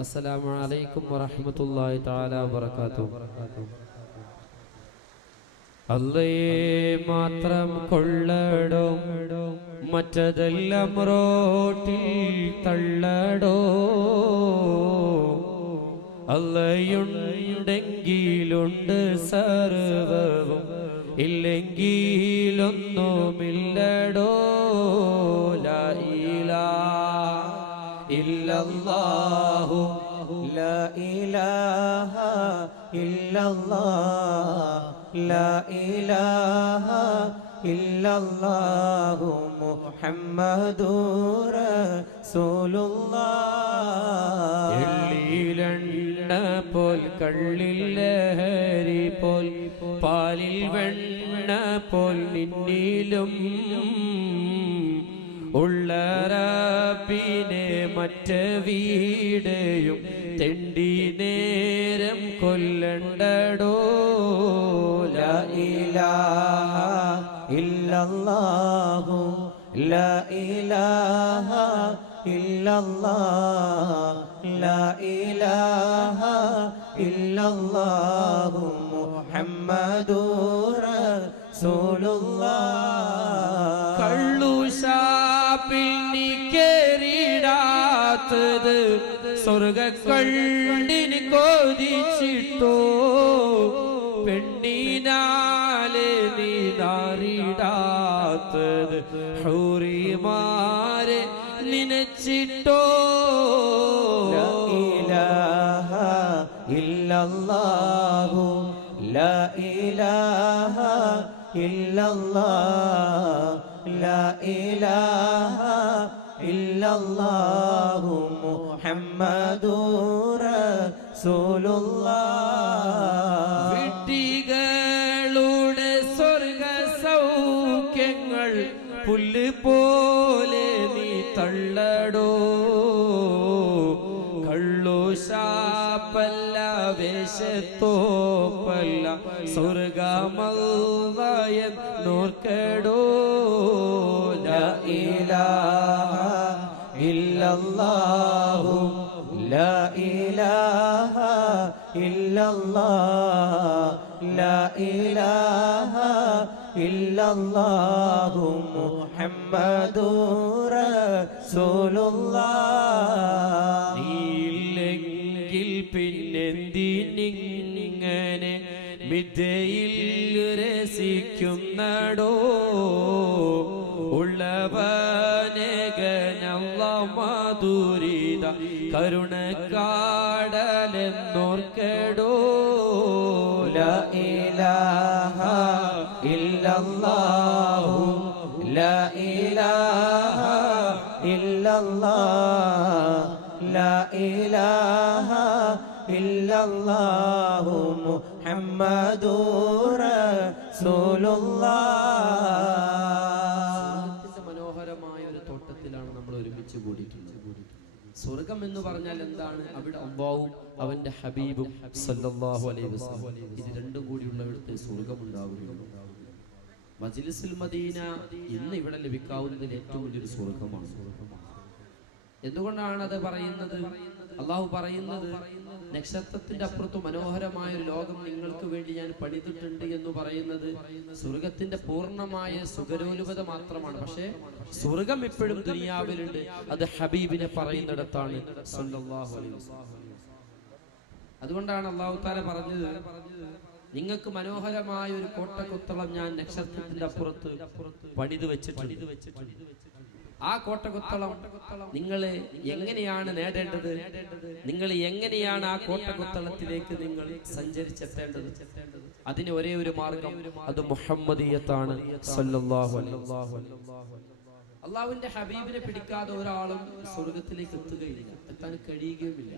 അസ്സലാമു അലൈക്കും വറഹ്മത്തുള്ളാഹി തആല വബറകാതുഹു. അല്ലേ മാത്രം കൊള്ളടോ മറ്റതെല്ലാം റോട്ടിൽ തള്ളടോ. അല്ലയുണ്ടെങ്കിലുണ്ട് സർവവും ഇല്ലെങ്കിലൊന്നുമില്ലടോ. ഇല്ലല്ലാഹു ലാ ഇലാഹ ഇല്ലല്ലാഹ് ലാ ഇലാഹ ഇല്ലല്ലാഹു മുഹമ്മദൂർ റസൂലുള്ളാഹ്. എള്ളിയിലണ്ട പോൽ കള്ളിൽ ലഹരി പോൽ പാലിൽ വെണ്ണ പോൽ നിന്നിലും ഉള്ളറാപ്പിനെ മറ്റ വീടയും തെണ്ടി നേരം കൊല്ലണ്ടടോ? ലാ ഇലാഹ ഇല്ലല്ലാഹു. ലാ ഇലാഹ ഇല്ലല്ലാഹ. ലാ ഇലാഹ ഇല്ലല്ലാഹു. മുഹമ്മദുർ റസൂലുള്ളാഹ്. കള്ളുശാ പിന്നി കേറിടാത്തത് സ്വർഗക്കള്ളിന് കോതിച്ചിട്ടോ? പെണ്ണിനാലെ നീതാറിടാത്തത് ഹൂറിമാരെ നിനച്ചിട്ടോ? ഇലാഹ ഇല്ലല്ലാഹു ല ഇലാഹ ഇല്ലല്ലാഹ لا إله إلا الله محمد رسول الله വിട്ടികളുടെ സ്വർഗ സൗഖ്യങ്ങൾ പുല്ല് പോലെ നീ തള്ളടോ കള്ളു ശാപ്പല്ല വേഷത്തോപ്പല്ല സ്വർഗമൽവയൻ നോർക്കടോ ഇല്ലല്ലാഹു ലാ ഇലാഹ ഇല്ലല്ലാഹ് ലാ ഇലാഹ ഇല്ലല്ലാഹു മുഹമ്മദുർ റസൂലുള്ളാഹ്. നീല്ലെങ്കിൽ പിന്നെന്തിനിങ്ങനെ മിഥയിൽ രസിക്കുന്നടോ ഉള്ളവൻ മധുരിത കരുണക്കാടലെന്നോർക്കെടോ ഇലാഹ ഇല്ലല്ലാഹു. ലാ ഇലാഹ ഇല്ലല്ലാഹ്. ലാ ഇലാഹ ഇല്ലല്ലാഹു മുഹമ്മദുർ റസൂലുള്ളാഹ്. സ്വർഗം എന്ന് പറഞ്ഞാൽ എന്താണ്? അവിടെ അമ്പാവും അവന്റെ ഹബീബും സല്ലല്ലാഹു അലൈഹി വസല്ലം. ഇത് രണ്ടും കൂടി ഇവിടുത്തെ സ്വർഗം ഉണ്ടാവുകയുള്ളൂ മജ്ലിസുൽ മദീന ഇന്ന് ഇവിടെ ലഭിക്കാവുന്നതിൽ ഏറ്റവും വലിയൊരു സ്വർഗമാണ്. എന്തുകൊണ്ടാണ് അത് പറയുന്നത്? അള്ളാഹു പറയുന്നത് നക്ഷത്രത്തിന്റെ അപ്പുറത്ത് മനോഹരമായ ഒരു ലോകം നിങ്ങൾക്ക് വേണ്ടി ഞാൻ പണിതിട്ടുണ്ട് എന്ന് പറയുന്നത് സ്വർഗത്തിന്റെ പൂർണമായ സുഖരോലുപത മാത്രമാണ്. പക്ഷേ സ്വർഗം ഇപ്പോഴും ദുനിയാവിലുണ്ട്. അത് ഹബീബിനെ പറയുന്നിടത്താണ്. അതുകൊണ്ടാണ് അള്ളാഹു താല പറഞ്ഞത് നിങ്ങൾക്ക് മനോഹരമായ ഒരു കോട്ടക്കുത്തളം ഞാൻ നക്ഷത്രത്തിന്റെ അപ്പുറത്ത് പണിത് വെച്ചിട്ടുണ്ട്. ആ കോട്ടകുത്തളം നിങ്ങളെ എങ്ങനെയാണ് നേടേണ്ടത്? നിങ്ങൾ എങ്ങനെയാണ് ആ കോട്ടകൊത്തളത്തിലേക്ക് നിങ്ങൾ സഞ്ചരിച്ചെത്തേണ്ടത്? അതിന് ഒരേ ഒരു മാർഗം അത് മുഹമ്മദീയത്താണ്. അള്ളാഹുവിന്റെ ഹബീബിനെ പിടിക്കാതെ ഒരാളും സ്വർഗത്തിലേക്ക് എത്തുകയില്ല എത്താൻ കഴിയുകയുമില്ല.